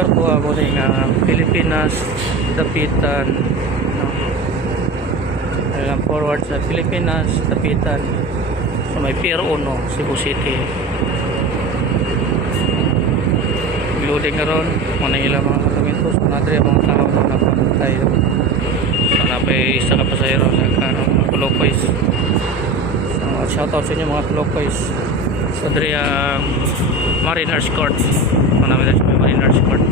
barko mo nga Pilipinas dapitan, no? Alam forward sa Pilipinas dapitan sa may Pier 1 Cebu City. Loading na ron muna ilang mga kakamintos madre mga tao na napantay. So napay isa ka pasahero sa mga Kulokoys. So shoutout sa inyo mga Kulokoys. So diri ang Mariners Court, namin sa Mariners Court,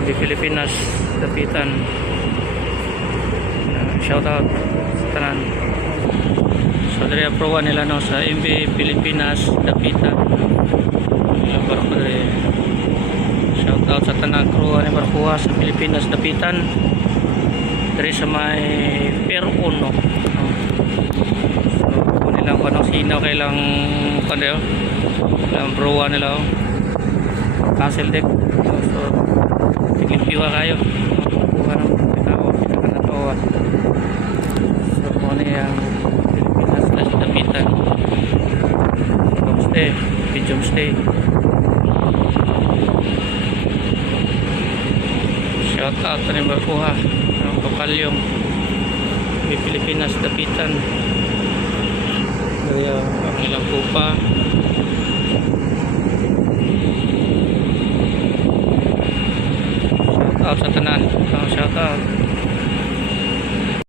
MV Pilipinas dapitan. Shoutout sa tanan. So diri aproba nila no sa MV Pilipinas dapitan. Barko diri. Shoutout sa tanan crew ani barko sa Pilipinas dapitan. Diri sa may Pier 1. So nilang kanang sinaw kay lang kanyo. Ang proa nila castle deck. So tiglipiwa kayo kuha ng tao kanatawa. So kung ang Pilipinas na dapitan homestay, medium stay. Shout out rin barkuha ng Tokalyong may Pilipinas dapitan. Kaya ang ilang kupa shout out sa tanan. Shout out